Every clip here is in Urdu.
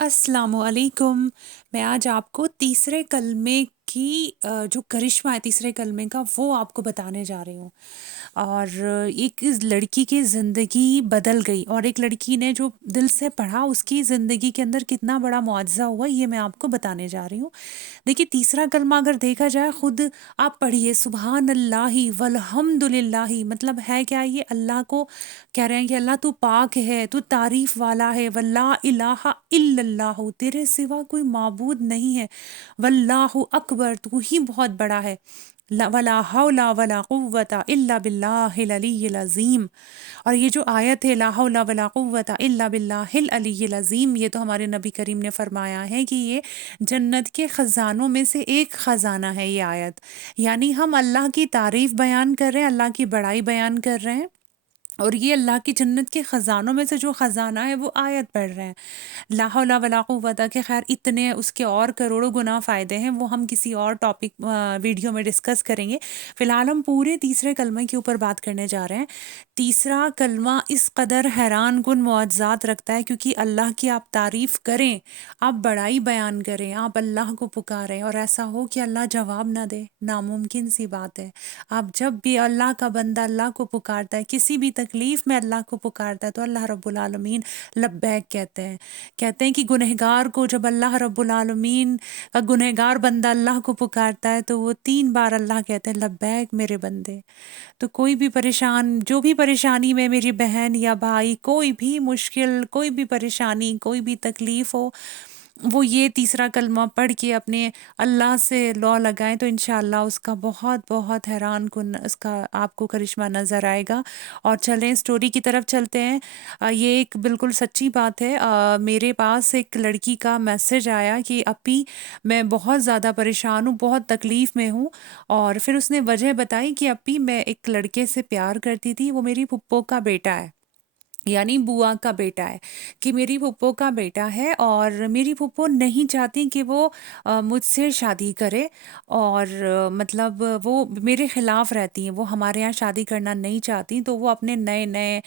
السلام علیکم۔ میں آج آپ کو تیسرے کلمے کی جو کرشمہ ہے تیسرے کلمے کا وہ آپ کو بتانے جا رہی ہوں۔ اور ایک لڑکی کی زندگی بدل گئی، اور ایک لڑکی نے جو دل سے پڑھا اس کی زندگی کے اندر کتنا بڑا معجزہ ہوا، یہ میں آپ کو بتانے جا رہی ہوں۔ دیکھیے تیسرا کلمہ اگر دیکھا جائے، خود آپ پڑھیے سبحان اللہ والحمد للہ، مطلب ہے کیا؟ یہ اللہ کو کہہ رہے ہیں کہ اللہ تو پاک ہے، تو تعریف والا ہے، واللہ الہ الا اللہ، تیرے سوا کوئی معبود نہیں ہے، واللہ اکبر، تو ہی بہت بڑا ہے، ولا حول ولا قوت الا باللہ العلی العظیم۔ اور یہ جو آیت ہے لا حول ولا قوت الا باللہ العلی العظیم، یہ تو ہمارے نبی کریم نے فرمایا ہے کہ یہ جنت کے خزانوں میں سے ایک خزانہ ہے یہ آیت۔ یعنی ہم اللہ کی تعریف بیان کر رہے ہیں، اللہ کی بڑائی بیان کر رہے ہیں، اور یہ اللہ کی جنت کے خزانوں میں سے جو خزانہ ہے وہ آیت پڑھ رہے ہیں۔ لا حول ولا قوت کے خیر اتنے اس کے اور کروڑوں گنا فائدے ہیں، وہ ہم کسی اور ٹاپک ویڈیو میں ڈسکس کریں گے۔ فی الحال ہم پورے تیسرے کلمے کے اوپر بات کرنے جا رہے ہیں۔ تیسرا کلمہ اس قدر حیران کن معجزات رکھتا ہے، کیونکہ اللہ کی آپ تعریف کریں، آپ بڑائی بیان کریں، آپ اللہ کو پکاریں، اور ایسا ہو کہ اللہ جواب نہ دے، ناممکن سی بات ہے۔ آپ جب بھی اللہ کا بندہ اللہ کو پکارتا ہے، کسی بھی تکلیف میں اللہ کو پکارتا ہے، تو اللہ رب العالمین لبیک کہتے ہیں کہ گنہگار کو جب اللہ رب العالمین کا گنہگار بندہ اللہ کو پکارتا ہے تو وہ 3 بار اللہ کہتے ہیں لبیک میرے بندے۔ تو کوئی بھی جو بھی پریشانی میں میری بہن یا بھائی، کوئی بھی مشکل، کوئی بھی پریشانی، کوئی بھی تکلیف ہو، وہ یہ تیسرا کلمہ پڑھ کے اپنے اللہ سے لو لگائیں، تو انشاءاللہ اس کا بہت بہت حیران کن اس کا آپ کو کرشمہ نظر آئے گا۔ اور چلیں سٹوری کی طرف چلتے ہیں۔ یہ ایک بالکل سچی بات ہے۔ میرے پاس ایک لڑکی کا میسج آیا کہ اپی میں بہت زیادہ پریشان ہوں، بہت تکلیف میں ہوں، اور پھر اس نے وجہ بتائی کہ اپی میں ایک لڑکے سے پیار کرتی تھی، وہ میری پھپھو کا بیٹا ہے، یعنی بوا کا بیٹا ہے، کہ میری پھپھو کا بیٹا ہے، اور میری پھپھو نہیں چاہتی کہ وہ مجھ سے شادی کرے، اور مطلب وہ میرے خلاف رہتی ہیں، وہ ہمارے یہاں شادی کرنا نہیں چاہتی، تو وہ اپنے نئے نئے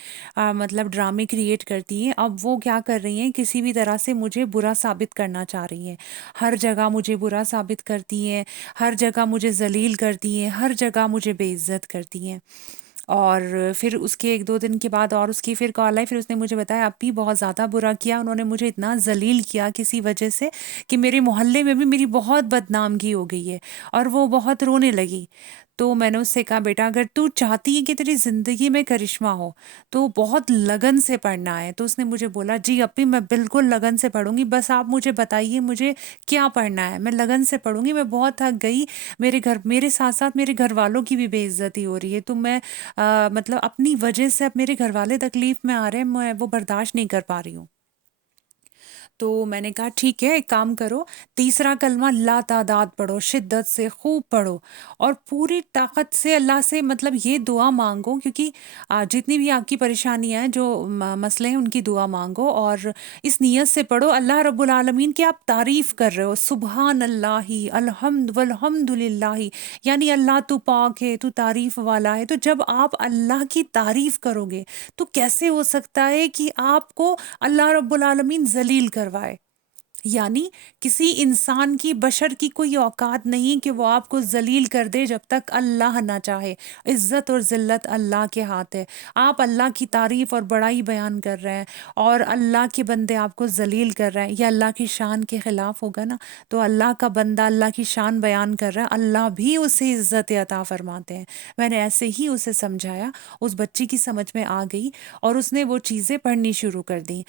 مطلب ڈرامے کریٹ کرتی ہیں۔ اب وہ کیا کر رہی ہیں، کسی بھی طرح سے مجھے برا ثابت کرنا چاہ رہی ہیں، ہر جگہ مجھے برا ثابت کرتی ہیں، ہر جگہ مجھے ذلیل کرتی ہیں، ہر جگہ مجھے بے عزت کرتی ہیں۔ اور پھر اس کے 1-2 دن کے بعد اور اس کی پھر کال آئی، پھر اس نے مجھے بتایا اپی بہت زیادہ برا کیا، انہوں نے مجھے اتنا ذلیل کیا کسی وجہ سے کہ میرے محلے میں بھی میری بہت بدنامگی ہو گئی ہے، اور وہ بہت رونے لگی۔ تو میں نے اس سے کہا بیٹا اگر تو چاہتی ہے کہ تیری زندگی میں کرشمہ ہو تو بہت لگن سے پڑھنا ہے۔ تو اس نے مجھے بولا جی اپی میں بالکل لگن سے پڑھوں گی، بس آپ مجھے بتائیے مجھے کیا پڑھنا ہے، میں لگن سے پڑھوں گی، میں بہت تھک گئی، میرے ساتھ ساتھ میرے گھر والوں کی بھی بے عزتی ہو رہی ہے، تو میں مطلب اپنی وجہ سے اب میرے گھر والے تکلیف میں آ رہے ہیں، میں وہ برداشت نہیں کر پا رہی ہوں۔ تو میں نے کہا ٹھیک ہے ایک کام کرو، تیسرا کلمہ لا تعداد پڑھو، شدت سے خوب پڑھو، اور پوری طاقت سے اللہ سے مطلب یہ دعا مانگو، کیونکہ جتنی بھی آپ کی پریشانیاں ہیں، جو مسئلے ہیں، ان کی دعا مانگو، اور اس نیت سے پڑھو اللہ رب العالمین کی آپ تعریف کر رہے ہو، سبحان اللہ الحمد والحمد للہ، یعنی اللہ تو پاک ہے، تو تعریف والا ہے۔ تو جب آپ اللہ کی تعریف کرو گے تو کیسے ہو سکتا ہے کہ آپ کو اللہ رب العالمین ذلیل کروائے؟ یعنی کسی انسان کی، بشر کی کوئی اوقات نہیں کہ وہ آپ کو ذلیل کر دے جب تک اللہ نہ چاہے۔ عزت اور ذلت اللہ کے ہاتھ ہے۔ آپ اللہ کی تعریف اور بڑائی بیان کر رہے ہیں، اور اللہ کے بندے آپ کو ذلیل کر رہے ہیں، یہ اللہ کی شان کے خلاف ہوگا نا؟ تو اللہ کا بندہ اللہ کی شان بیان کر رہا ہے، اللہ بھی اسے عزت عطا فرماتے ہیں۔ میں نے ایسے ہی اسے سمجھایا، اس بچی کی سمجھ میں آ گئی، اور اس نے وہ چیزیں پڑھنی شروع کر دیں۔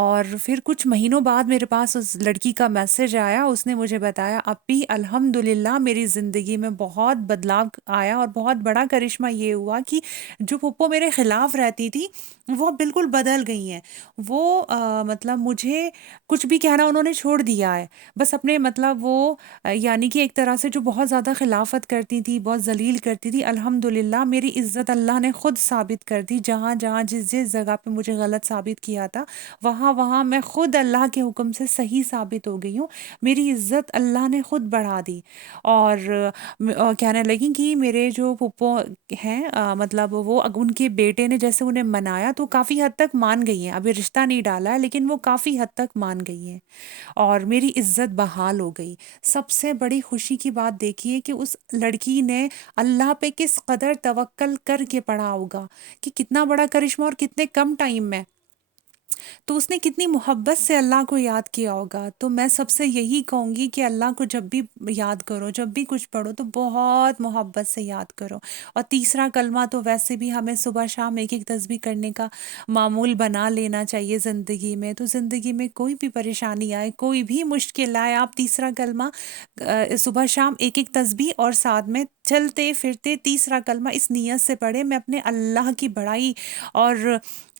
اور پھر کچھ مہینوں بعد میرے پاس اس لڑکی کا میسج آیا، اس نے مجھے بتایا اپی الحمدللہ میری زندگی میں بہت بدلاؤ آیا، اور بہت بڑا کرشمہ یہ ہوا کہ جو پھپھو میرے خلاف رہتی تھی وہ بالکل بدل گئی ہیں۔ وہ مطلب مجھے کچھ بھی کہنا انہوں نے چھوڑ دیا ہے، بس اپنے مطلب وہ یعنی کہ ایک طرح سے جو بہت زیادہ خلافت کرتی تھی، بہت ذلیل کرتی تھی، الحمدللہ میری عزت اللہ نے خود ثابت کر دی۔ جہاں جہاں جس جگہ پہ مجھے غلط ثابت کیا تھا، وہاں وہاں میں خود اللہ کے حکم سے صحیح ثابت ہو گئی ہوں، میری عزت اللہ نے خود بڑھا دی۔ اور کہنے لگیں کہ میرے جو پھپھو ہیں مطلب وہ ان کے بیٹے نے جیسے انہیں منایا تو کافی حد تک مان گئی ہیں، ابھی رشتہ نہیں ڈالا ہے لیکن وہ کافی حد تک مان گئی ہیں اور میری عزت بحال ہو گئی۔ سب سے بڑی خوشی کی بات دیکھیے کہ اس لڑکی نے اللہ پہ کس قدر توکل کر کے پڑھا ہوگا، کہ کتنا بڑا کرشمہ اور کتنے کم ٹائم میں، تو اس نے کتنی محبت سے اللہ کو یاد کیا ہوگا۔ تو میں سب سے یہی کہوں گی کہ اللہ کو جب بھی یاد کرو، جب بھی کچھ پڑھو تو بہت محبت سے یاد کرو۔ اور تیسرا کلمہ تو ویسے بھی ہمیں صبح شام ایک ایک تسبیح کرنے کا معمول بنا لینا چاہیے زندگی میں۔ تو زندگی میں کوئی بھی پریشانی آئے، کوئی بھی مشکل آئے، آپ تیسرا کلمہ صبح شام ایک ایک تسبیح اور ساتھ میں چلتے پھرتے تیسرا کلمہ اس نیت سے پڑھے میں اپنے اللہ کی بڑائی اور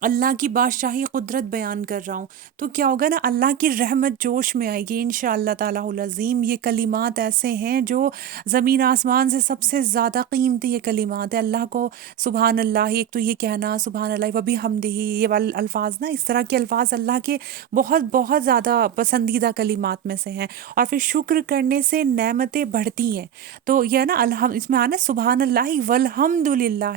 اللہ کی بادشاہی قدرت بیان کر رہا ہوں، تو کیا ہوگا نا، اللہ کی رحمت جوش میں آئے گی انشاءاللہ تعالی العظیم۔ یہ کلمات ایسے ہیں جو زمین آسمان سے سب سے زیادہ قیمتی یہ کلمات ہیں۔ اللہ کو سبحان اللہ، ایک تو یہ کہنا سبحان اللہ و بحمدہ، یہ والے الفاظ نا، اس طرح کے الفاظ اللہ کے بہت بہت زیادہ پسندیدہ کلمات میں سے ہیں۔ اور پھر شکر کرنے سے نعمتیں بڑھتی ہیں، تو یہ نا اس میں آنا سبحان اللہ والحمد للہ،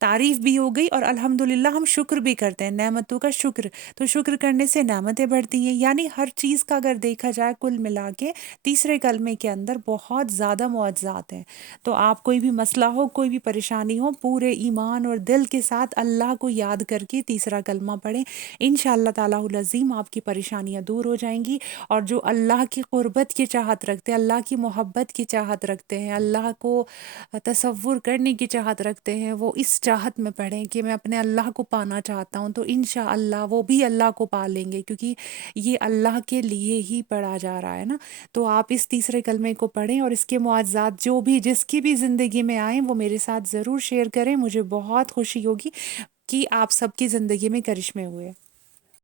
تعریف بھی ہو گئی اور الحمدللہ ہم شکر بھی کرتے ہیں، نعمتوں کا شکر، تو شکر کرنے سے نعمتیں بڑھتی ہیں۔ یعنی ہر چیز کا اگر دیکھا جائے کل ملا کے تیسرے کلمے کے اندر بہت زیادہ معجزات ہیں۔ تو آپ کوئی بھی مسئلہ ہو، کوئی بھی پریشانی ہو، پورے ایمان اور دل کے ساتھ اللہ کو یاد کر کے تیسرا کلمہ پڑھیں، انشاءاللہ تعالی العظیم آپ کی پریشانیاں دور ہو جائیں گی۔ اور جو اللہ کی قربت کی چاہت رکھتے ہیں، اللہ کی محبت کی چاہت رکھتے ہیں، اللہ کو تصور کرنے کی چاہت رکھتے ہیں، وہ اس چاہت میں پڑھیں کہ میں اپنے اللہ کو پانا چاہتا ہوں، تو انشاءاللہ وہ بھی اللہ کو پا لیں گے، کیونکہ یہ اللہ کے لیے ہی پڑھا جا رہا ہے نا۔ تو آپ اس تیسرے کلمے کو پڑھیں اور اس کے معجزات جو بھی جس کی بھی زندگی میں آئیں وہ میرے ساتھ ضرور شیئر کریں، مجھے بہت خوشی ہوگی کہ آپ سب کی زندگی میں کرشمے ہوئے۔